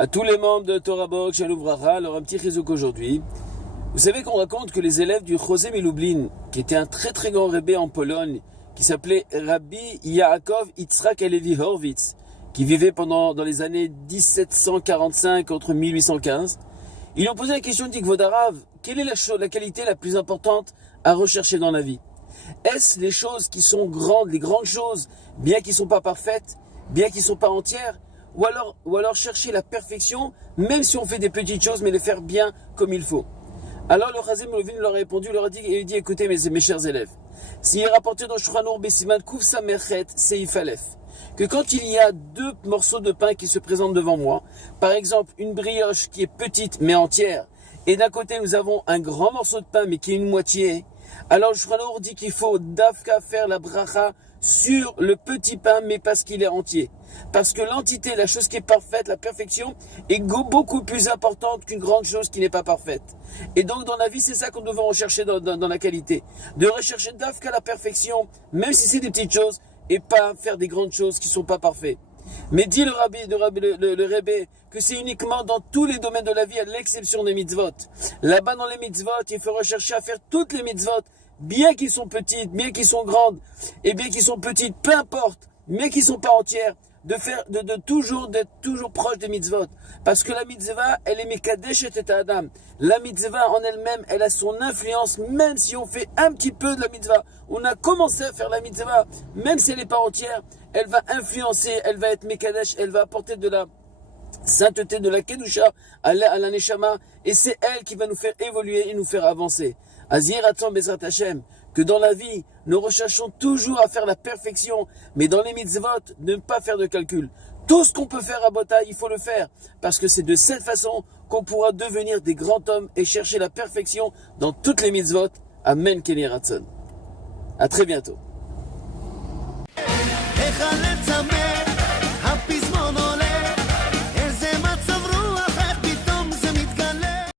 À tous les membres de Torah Box, Shalom Vracha, alors un petit chizouk aujourd'hui. Vous savez qu'on raconte que les élèves du José Milublin, qui était un très très grand rebbe en Pologne, qui s'appelait Rabbi Yaakov Yitzhak Halevi Horvitz, qui vivait dans les années 1745 entre 1815, ils lui ont posé la question de Vodarav, quelle est la qualité la plus importante à rechercher dans la vie? Est-ce les choses qui sont grandes, les grandes choses, bien qu'ils ne sont pas parfaites, bien qu'ils ne sont pas entières, ou alors chercher la perfection, même si on fait des petites choses, mais les faire bien comme il faut? Alors le Chazé Milublin leur a répondu, il leur a dit, écoutez mes chers élèves, s'il est rapporté dans Shulchan Aruch Besiman Kuf Samerchet Seif Aleph, que quand il y a deux morceaux de pain qui se présentent devant moi, par exemple une brioche qui est petite mais entière, et d'un côté nous avons un grand morceau de pain mais qui est une moitié, alors le Shulchan Aruch dit qu'il faut d'Afka faire la bracha sur le petit pain mais parce qu'il est entier. Parce que l'entité, la chose qui est parfaite, la perfection, est beaucoup plus importante qu'une grande chose qui n'est pas parfaite. Et donc dans la vie, c'est ça qu'on devrait rechercher dans la qualité. De rechercher d'Afka la perfection, même si c'est des petites choses, et pas faire des grandes choses qui ne sont pas parfaites. Mais dit le Rebbe, que c'est uniquement dans tous les domaines de la vie, à l'exception des mitzvot. Là-bas dans les mitzvot, il faut rechercher à faire toutes les mitzvot, bien qu'ils sont petites, bien qu'ils sont grandes, et bien qu'ils sont petites, peu importe, mais qu'ils ne sont pas entières, d'être toujours proche des mitzvot. Parce que la mitzvah, elle est mekadesh et adam. La mitzvah en elle-même, elle a son influence, même si on fait un petit peu de la mitzvah. On a commencé à faire la mitzvah, même si elle n'est pas entière, elle va influencer, elle va être mekadesh, elle va apporter de la sainteté, de la kedusha à la neshama, et c'est elle qui va nous faire évoluer et nous faire avancer. Azir Atzon Bezrat Hashem, que dans la vie, nous recherchons toujours à faire la perfection, mais dans les mitzvot, ne pas faire de calcul. Tout ce qu'on peut faire à Botaï, il faut le faire, parce que c'est de cette façon qu'on pourra devenir des grands hommes et chercher la perfection dans toutes les mitzvot. Amen, Kenny Ratzon. À très bientôt.